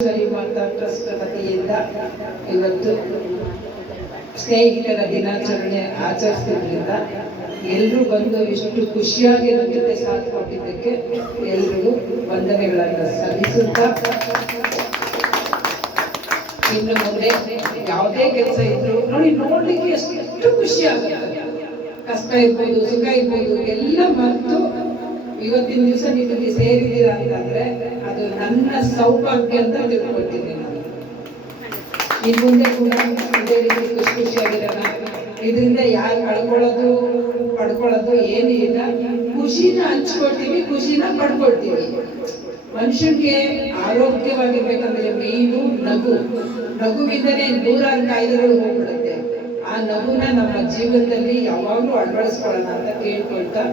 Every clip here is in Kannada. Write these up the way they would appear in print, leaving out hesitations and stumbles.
ಮಾತಾ ಟ್ರಸ್ಟ್ ವತಿಯಿಂದ ಇವತ್ತು ಸ್ನೇಹಿತರ ದಿನಾಚರಣೆ ಆಚರಿಸಿದ್ರಿಂದ ಎಲ್ಲರೂ ಬಂದು ಇಷ್ಟು ಖುಷಿಯಾಗಿ ನಮ್ಮ ಜೊತೆ ಸಾಥ್ ಕೊಟ್ಟಿದ್ದಕ್ಕೆ ಎಲ್ರಿಗೂ ವಂದನೆಗಳನ್ನು ಸಲ್ಲಿಸುತ್ತಾ, ಇನ್ನು ಮುಂದೆ ಯಾವುದೇ ಕೆಲಸ ಇದ್ರು ನೋಡ್ಲಿಕ್ಕೆ ಎಷ್ಟು ಖುಷಿ ಆಗುತ್ತೆ. ಕಷ್ಟ ಇರ್ಬೋದು, ಸುಖ ಇರ್ಬೋದು, ಎಲ್ಲ ಮರೆತು ಇವತ್ತಿನ ದಿವಸ ನಿಮಗೆ ಸೇರಿದ್ದೀರಾ ಅಂತಂದ್ರೆ ಅದು ನನ್ನ ಸೌಭಾಗ್ಯ ಅಂತ ತಿಳ್ಕೊಳ್ತೀನಿ ನಾನು. ಇನ್ನು ಮುಂದೆ ಕೂಡ ಇದೇ ರೀತಿ ಖುಷಿಯಾಗಿರೋಣ. ಇದರಿಂದ ಯಾರು ಪಡ್ಕೊಳ್ಳೋದು ಏನೂ ಇಲ್ಲ. ಖುಷಿನ ಹಂಚ್ಕೊಳ್ತೀವಿ, ಖುಷಿನ ಪಡ್ಕೊಳ್ತೀವಿ. ಮನುಷ್ಯನಿಗೆ ಆರೋಗ್ಯವಾಗಿರ್ಬೇಕಂದ್ರೆ ಮೇಯ್ನು ನಗುವಿಂದನೇ ನೂರಾರು ಕಾಯಿಲೆಗಳು ಹೋಗ್ಬಿಡುತ್ತೆ. ಆ ನಗುನ ನಮ್ಮ ಜೀವನದಲ್ಲಿ ಯಾವಾಗಲೂ ಅಳವಡಿಸ್ಕೊಳ್ಳೋಣ ಅಂತ ಕೇಳ್ಕೊಳ್ತಾ,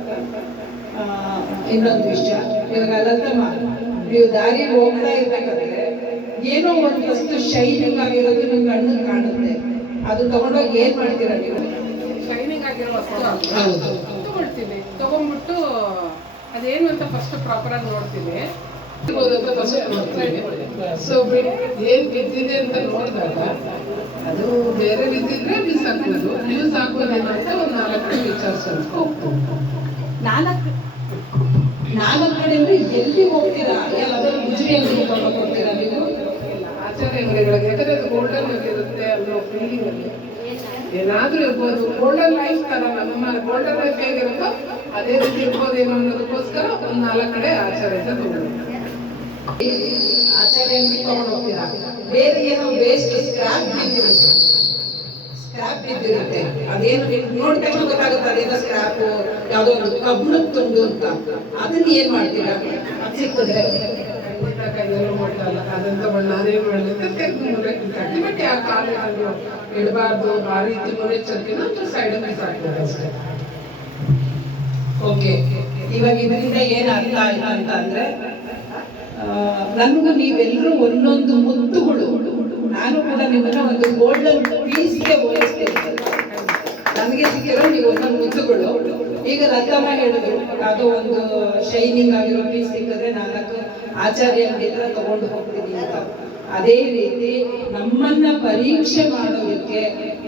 ಇನ್ನೊಂದು ವಿಷಯ, ಇವಾಗ ಅಲ್ಲತ್ತಮ್ಮ, ನೀವು ದಾರಿ ಹೋಗ್ತಾ ಇರ್ಬೇಕಾದ್ರೆ ಏನೋ ಒಂದು ವಸ್ತು ಶೈನಿಂಗ್ ಆಗಿರೋದು ನಿಮ್ಗೆ ಕಣ್ಣಿಗೆ ಕಾಣುತ್ತೆ. ಅದು ತಗೊಂಡೋಗಿ ಏನ್ ಮಾಡ್ತೀರಾ ನೀವು? ಶೈನಿಂಗ್ ಆಗಿರೋ ವಸ್ತು ತಗೊಳ್ತೀನಿ. ತಗೊಂಡ್ಬಿಟ್ಟು ಅದೇನು ಅಂತ ಫಸ್ಟ್ ಪ್ರಾಪರ್ ಆಗಿ ನೋಡ್ತೀನಿ. ಸೊ ಏನ್ ಬಿದ್ದಿದೆ ಅಂತ ನೋಡಿದಾಗ ಅದು ಬೇರೆ ಬಿದ್ದಿದ್ರೆ ಮಿಸ್ ಹಾಕೋದು, ಯೂಸ್ ಹಾಕೋದೇನು ಅಂತ ಒಂದು 4 ಕಡೆ ವಿಚಾರಿಸೋದು ಹೋಗ್ಬೋದು. 4 ಕಡೆ ಎಲ್ಲಿ ಹೋಗ್ತೀರಾ? ಗುಜರಿಯಲ್ಲಿ ಕೊಡ್ತೀರಾ ನೀವು ಆಚಾರ್ಯ ಅಂಗಡಿಗಳಿಗೆ? ಯಾಕಂದ್ರೆ ಅದು ಗೋಲ್ಡನ್ ಇರುತ್ತೆ ಅನ್ನೋ ಫೀಲಿಂಗ್ ಅಲ್ಲಿ ಏನಾದ್ರೂ ಇರ್ಬೋದು. ಗೋಲ್ಡನ್ ಲೈಫ್ ತರ ನಮ್ಮ ಗೋಲ್ಡನ್ ಲೈಫ್ ಹೇಗಿರುತ್ತೋ ಅದೇ ರೀತಿ ಇರ್ಬೋದೇನೋ ಅನ್ನೋದಕ್ಕೋಸ್ಕರ ಒಂದು 4 ಕಡೆ ಆಚಾರ್ಯದ ತಗೊಂಡು ಆಚಾರ್ಯ ತಗೊಂಡು ಹೋಗ್ತೀರಾ. ಬೇರೆ ಏನೋ ವೇಸ್ಟ್ ಸ್ಕ್ರಾಪ್ ಬಿದ್ದಿರುತ್ತೆ, ಅದೇನು ನೋಡ್ತಕ್ಕ ಗೊತ್ತಾಗುತ್ತೆ ಅದೇನೋ ಸ್ಕ್ರಾಪ್, ಯಾವುದೋ ಒಂದು ಕಬ್ಬಿಣದ ತುಂಡು ಅಂತ. ಅದನ್ನ ಏನ್ ಮಾಡ್ತೀರಾ? ಸಿಕ್ಕಿದ್ರೆ ಕೈಯಲ್ಲೂ ಮಾಡಲ್ಲ, ಅದನ್ನ ತಗೊಂಡು ನಾನೇನ್ ಮಾಡಿದೆ ಅಂತ ತೆಗೆದು ಮುರಕ್ಕೆ ಬಟ್ ಆ ಕಾಲು ಇಡಬಾರ್ದು. ಆ ರೀತಿ ಮುರಿಚರ್ಕಿನ ಸೈಡ್ ಮಿಸ್ ಆಗ್ತದೆ ಅಷ್ಟೇ. ಓಕೆ, ಇವಾಗ ಇದರಿಂದ ಏನ್ ಅರ್ಥ ಆಯ್ತು ಅಂತ ಅಂದ್ರೆ, ನನಗೂ ನೀವೆಲ್ಲರೂ ಒಂದೊಂದು ಮುತ್ತುಗಳು. ನಾನು ಕೂಡ ನಿಮ್ಮನ್ನ ಒಂದು ಗೋಲ್ಡನ್ ಪೀಸ್ಗೆ ಹೋಲಿಸ್ತೇನೆ. ನನಗೆ ಸಿಕ್ಕಿರೋ ನೀವು ಒಂದೊಂದು ಮುತ್ತುಗಳು. ಈಗ ಲತಮ್ಮ ಹೇಳಿದ್ರು, ಅದು ಒಂದು ಶೈನಿಂಗ್ ಆಗಿರೋ ಪೀಸ್ ಸಿಕ್ಕಿದ್ರೆ 4 ಆಚಾರ್ಯ ಅಂಗಡಿಯಿಂದ ತಗೊಂಡು ಹೋಗ್ತೀನಿ ಅಂತ. ಅದೇ ರೀತಿ ನಮ್ಮನ್ನ ಪರೀಕ್ಷೆ ಮಾಡೋದಕ್ಕೆ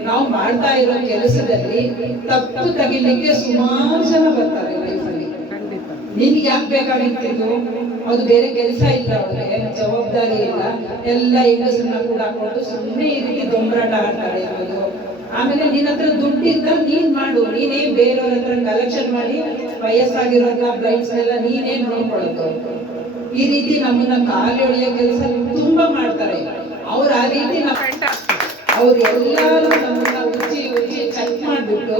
ನಾವು ಮಾಡ್ತಾ ಇರೋ ಕೆಲಸದಲ್ಲಿ ತಪ್ಪು ತೆಗಿಲಿಕ್ಕೆ ಸುಮಾರು ಜನ ಬರ್ತಾರೆ ಲೈಫಲ್ಲಿ. ನಿನ್ಗೆ ಯಾಕೆ ಬೇಕಾಗಿತ್ತು? ಅದು ಬೇರೆ ಕೆಲಸ ಇಲ್ಲ, ಅವ್ರಿಗೆ ಜವಾಬ್ದಾರಿ ಇಲ್ಲ, ಎಲ್ಲ ಹೆಂಗಸನ್ನ ಕೂಡ ಹಾಕೊಂಡು ಸುಮ್ಮನೆ ಈ ರೀತಿ ದೊಂಬರಾಟ ಆಡ್ತಾರೆ ಇರೋದು. ಆಮೇಲೆ ನಿನ್ನ ಹತ್ರ ದುಡ್ಡಿದ್ದ ನೀನ್ ಮಾಡು, ನೀನೇ ಬೇರೆಯವ್ರ ಹತ್ರ ಕಲೆಕ್ಷನ್ ಮಾಡಿ ವಯಸ್ಸಾಗಿರೋದನ್ನ ಬ್ಲೈಂಡ್ಸ್ನೆಲ್ಲ ನೀನೇ ನೋಡ್ಕೊಳ್ಳೋದು. ಈ ರೀತಿ ನಮ್ಮನ್ನ ಕಾಲೆಳೆಯೋ ಕೆಲಸ ತುಂಬಾ ಮಾಡ್ತಾರೆ ಅವ್ರು. ಆ ರೀತಿ ಅವ್ರು ಎಲ್ಲರೂ ನಮ್ಮನ್ನ ಉಜ್ಜಿ ಚೆಕ್ ಮಾಡ್ಬಿಟ್ಟು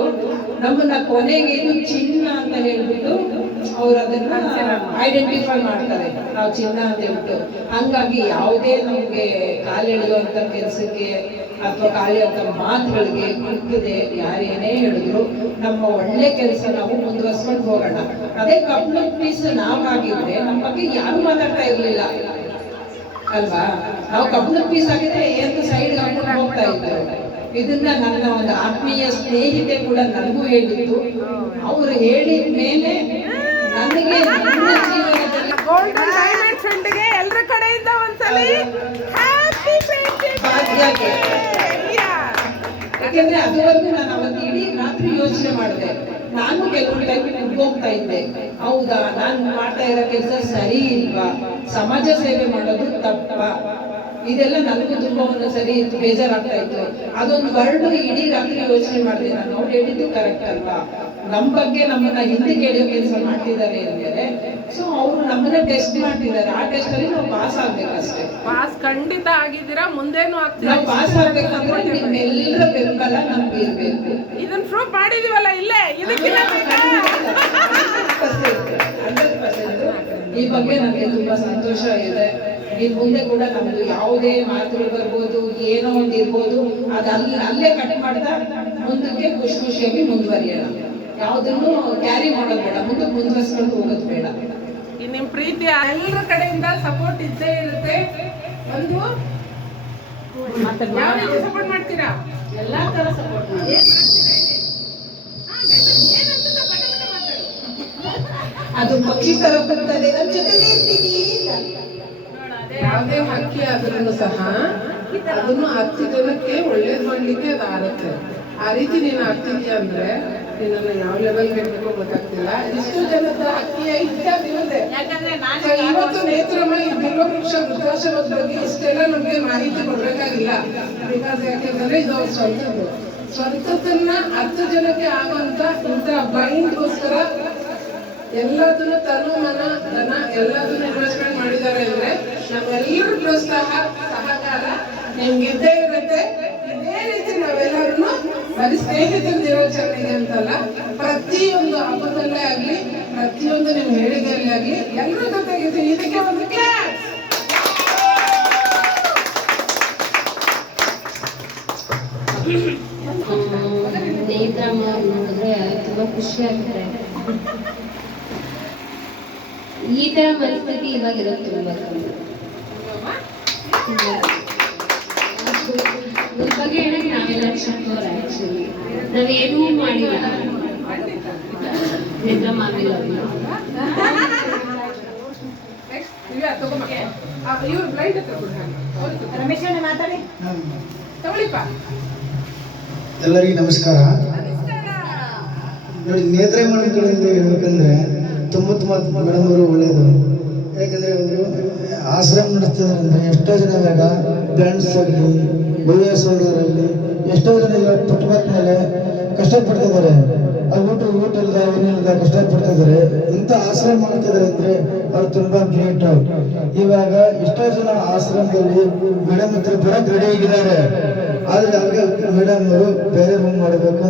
ನಮ್ಮನ್ನ ಕೊನೆಗೇನು ಚಿನ್ನ ಅಂತ ಹೇಳ್ಬಿಟ್ಟು ಅವ್ರು ಅದನ್ನ ಐಡೆಂಟಿಫೈ ಮಾಡ್ತಾರೆ, ನಾವು ಚಿನ್ನ ಅಂತ ಹೇಳ್ಬಿಟ್ಟು. ಹಂಗಾಗಿ ಯಾವುದೇ ನಮ್ಗೆ ಕಾಲೆಳೆಯುವಂತ ಕೆಲಸಕ್ಕೆ ಅಥವಾ ಕಾಲೆಯುವಂತ ಮಾತುಗಳಿಗೆ ಕುಗ್ಗದೆ ಯಾರೇನೇ ಹೇಳಿದ್ರು ನಮ್ಮ ಒಳ್ಳೆ ಕೆಲಸ ನಾವು ಮುಂದುವರ್ಸ್ಕೊಂಡು ಹೋಗೋಣ. ಅದೇ ಕಬ್ಬಿಣದ ಪೀಸ್ ನಾವಾಗಿದ್ರೆ ನಮ್ಮ ಬಗ್ಗೆ ಯಾರು ಮಾತಾಡ್ತಾ ಇರ್ಲಿಲ್ಲ ಅಲ್ವಾ? ನಾವು ಕಬ್ಬಿಣದ ಪೀಸ್ ಆಗಿದ್ರೆ ಏನು ಸೈಡ್ ಹಾಕೊಂಡು ಹೋಗ್ತಾ ಇದ್ರು. ಇದನ್ನ ನನ್ನ ಒಂದು ಆತ್ಮೀಯ ಸ್ನೇಹಿತೆ ಕೂಡ ನನಗೂ ಹೇಳಿದ್ದು. ಅವ್ರು ಹೇಳಿದ ಮೇಲೆ ನನಗೆ ನನ್ನ ಜೀವನದಲ್ಲಿ ಎಲ್ಲರ ಕಡೆಯಿಂದ ಒಂದ್ಸಲ ಯಾಕೆಂದ್ರೆ ಅದುವರೆಗೂ ನಾನು ಅವತ್ತು ಇಡೀ ರಾತ್ರಿ ಯೋಚನೆ ಮಾಡಿದೆ. ನಾನು ಕೆಲವೊಂದು ಟೈಮ್ ಹೋಗ್ತಾ ಇದ್ದೆ, ಹೌದಾ ನಾನು ಮಾಡ್ತಾ ಇರೋ ಕೆಲಸ ಸರಿ ಇಲ್ವಾ, ಸಮಾಜ ಸೇವೆ ಮಾಡೋದು ತಪ್ಪ, ಇದೆಲ್ಲ ನನಗೂ ತುಂಬಾ ಒಂದೊಂದ್ಸರಿ ಬೇಜಾರಾಗ್ತಾ ಇತ್ತು. ಅದೊಂದು ವರ್ಡ್ ಇಡೀ ರಾತ್ರಿ ಯೋಚನೆ ಮಾಡಿದೆ ನಾನು. ಅವ್ರು ಹೇಳಿದ್ದು ಕರೆಕ್ಟ್ ಅಲ್ವಾ? ನಮ್ಮ ಬಗ್ಗೆ ನಮ್ಮನ್ನ ಹಿಂದೆ ಕೇಳೋ ಕೆಲಸ ಮಾಡ್ತಿದ್ದಾರೆ ಅಂದ್ರೆ, ಸೊ ಅವ್ರು ನಮ್ಮನ್ನ ಟೆಸ್ಟ್ ಮಾಡ್ತಿದ್ದಾರೆ. ಆ ಟೆಸ್ಟ್ ಅಲ್ಲಿ ನಾವು ಪಾಸ್ ಆಗ್ಬೇಕಷ್ಟೇ. ಪಾಸ್ ಖಂಡಿತ ಆಗಿದ್ದೀರಾ, ಮುಂದೇನು ಆಗ್ತೀರಾ. ನಾವು ಪಾಸ್ ಆಗ್ಬೇಕಂದ್ರೆ ನಿಮ್ಮೆಲ್ಲರ ಬೆಂಬಲ ನಮ್ಗೆ ಇರ್ಬೇಕು. ಇದನ್ನ ಪ್ರೂವ್ ಮಾಡಿದೀವಲ್ಲ ಇಲ್ಲೇ, ಇದಕ್ಕಿಂತ ಈ ಬಗ್ಗೆ ನನಗೆ ತುಂಬಾ ಸಂತೋಷ ಇದೆ. ಇನ್ ಮುಂದೆ ಕೂಡ ನಮ್ದು ಯಾವುದೇ ಮಾತುಗಳು ಬರ್ಬೋದು, ಏನೋ ಒಂದು ಇರ್ಬೋದು, ಅಲ್ಲೇ ಕಟ್ ಮಾಡ್ತಾ ಮುಂದಕ್ಕೆ ಖುಷಿಯಾಗಿ ಮುಂದುವರಿಯೋಣ. ಯಾವುದನ್ನು ಕ್ಯಾರಿ ಮಾಡೋದು ಬೇಡ, ಮುಂದಕ್ಕೆ ಮುಂದುವರ್ಸ್ಕೊಂಡು ಹೋಗೋದು ಬೇಡ. ನಿಮ್ ಪ್ರೀತಿ ಎಲ್ಲರ ಕಡೆಯಿಂದ ಸಪೋರ್ಟ್ ಇದ್ದೇ ಇರುತ್ತೆ. ಒಂದು ಯಾವ ರೀತಿ ಸಪೋರ್ಟ್ ಮಾಡ್ತೀರಾ? ಎಲ್ಲಾ ತರ ಸಪೋರ್ಟ್ ಮಾಡಿ. ಅದು ಪಕ್ಷಿ ತರ ಬರ್ತದೆ, ನನ್ನ ಜೊತೆಲೇ ಇರ್ತೀನಿ. ಯಾವುದೇ ಹಕ್ಕಿ ಆದ್ರೂ ಸಹ ಅದನ್ನು 10 ಜನಕ್ಕೆ ಒಳ್ಳೇದ್ ಮಾಡ್ಲಿಕ್ಕೆ ಅದು ಆರುತ್ತೆ. ಆ ರೀತಿ ನೀನು ಆಗ್ತಿದ್ಯಾ ಅಂದ್ರೆ ನಿನ್ನನ್ನು ಯಾವ ಲೆವೆಲ್ಗೆ ಇಡ್ಬೇಕೋ ಗೊತ್ತಾಗ್ತಿಲ್ಲ. ಇಷ್ಟು ಜನದ ಹಕ್ಕಿಯ ಇಷ್ಟ ನಿಮ್ಮದೇ. So, ಇವತ್ತು ನೇತ್ರಮ್ಮ ಈ ಬಿಲ್ವವೃಕ್ಷ ವೃದ್ಧಾಶ್ರಮದ ಬಗ್ಗೆ ಇಷ್ಟೆಲ್ಲ ನಮ್ಗೆ ಮಾಹಿತಿ ಕೊಡ್ಬೇಕಾಗಿಲ್ಲ. ಬಿಕಾಸ್ ಯಾಕೆಂದ್ರೆ ಇದು ಅವ್ರ ಸ್ವಂತದನ್ನ 10 ಜನಕ್ಕೆ ಆಗುವಂತ ಇಂಥ ಬೈಂಡ್ಗೋಸ್ಕರ ಎಲ್ಲದನ್ನು ತನು ಮನ ಧನ ಎಲ್ಲದನ್ನು ಇನ್ವೆಸ್ಟ್ಮೆಂಟ್ ಮಾಡಿದ್ದಾರೆ ಅಂದ್ರೆ ನಾವೆಲ್ಲರೂ ಪ್ರೋತ್ಸಾಹ ಸಹಕಾರ ನಿಮ್ಗಿದ್ದೇ ಇರುತ್ತೆ. ಇದೇ ರೀತಿ ನಾವೆಲ್ಲರೂ ಬರೀ ಸ್ನೇಹಿತರ ದಿನಾಚರಣೆಗೆ ಅಂತಲ್ಲ, ಪ್ರತಿಯೊಂದು ಹಬ್ಬದಲ್ಲೇ ಆಗ್ಲಿ, ಪ್ರತಿಯೊಂದು ನಿಮ್ ಹೇಳಿಕೆಯಲ್ಲೇ ಆಗ್ಲಿ ಎಲ್ಲರೂ ಜೊತೆಗಿದ್ದೀವಿ. ಇದಕ್ಕೆ ಒಂದು ಕ್ಲಾಸ್. ನೇತ್ರಮ್ಮ ನೋಡಿದ್ರೆ ತುಂಬಾ ಖುಷಿ ಆಗುತ್ತೆ. ಈ ತರ ಮನಸ್ಥಿತಿ ಇವಾಗ ಇರೋದು ತುಂಬಾ ಕಮ್ಮಿ. ಇದ್ರ ಬಗ್ಗೆ ಹೇಳಕ್ ನಾವೆಲ್ಲ ಚಿಕ್ಕವ್ರ. ಆಕ್ಚುಲಿ ನಾವೇನೂ ಮಾಡಿಲ್ಲ ನೇತ್ರಮ್ಮ ಆಗಿಲ್ಲ. ಇವ್ರು ಬ್ಲೈಂಡ್ ಹತ್ರ ರಮೇಶ್ ಮಾತಾಡಿ ತಗೊಳ್ಳಿಪ್ಪ. ಎಲ್ಲರಿಗೂ ನಮಸ್ಕಾರ. ನೋಡಿ, ನೇತ್ರಮ್ಮನ ಕಡೆಯಿಂದ ಹೇಳ್ಬೇಕಂದ್ರೆ ತುಂಬ ಮೇಡಮ್ ಅವರು ಒಳ್ಳೆಯದು. ಯಾಕಂದರೆ ಅವರು ಆಶ್ರಮ ನಡೆಸ್ತಿದ್ದಾರೆ ಅಂದರೆ ಎಷ್ಟೋ ಜನ ಇವಾಗ ಬ್ರ್ಯಾಂಡ್ಸ್ ಆಗಲಿ WS ಆಗಲಿ ಎಷ್ಟೋ ಜನ ಇವಾಗ ಫುಟ್ಪಾತ್ ಮೇಲೆ ಕಷ್ಟಪಡ್ತಿದ್ದಾರೆ. ಊಟ ಇಲ್ಲದ ಏನಿಲ್ಲದ ಕಷ್ಟಪಡ್ತಿದ್ದಾರೆ. ಇಂಥ ಆಶ್ರಮ ಮಾಡ್ತಿದ್ದಾರೆ ಅಂದರೆ ಅವ್ರು ತುಂಬ ಗ್ರೇಟ್. ಇವಾಗ ಎಷ್ಟೋ ಜನ ಆಶ್ರಮದಲ್ಲಿ ಮೇಡಮ್ ಹತ್ರ ಬರೋಕ್ಕೆ ರೆಡಿ ಆಗಿದ್ದಾರೆ. ಆದರೆ ಅವ್ರಿಗೆ ಮೇಡಮ್ ಅವರು ಬೇರೆ ರೂಮ್ ಮಾಡಬೇಕು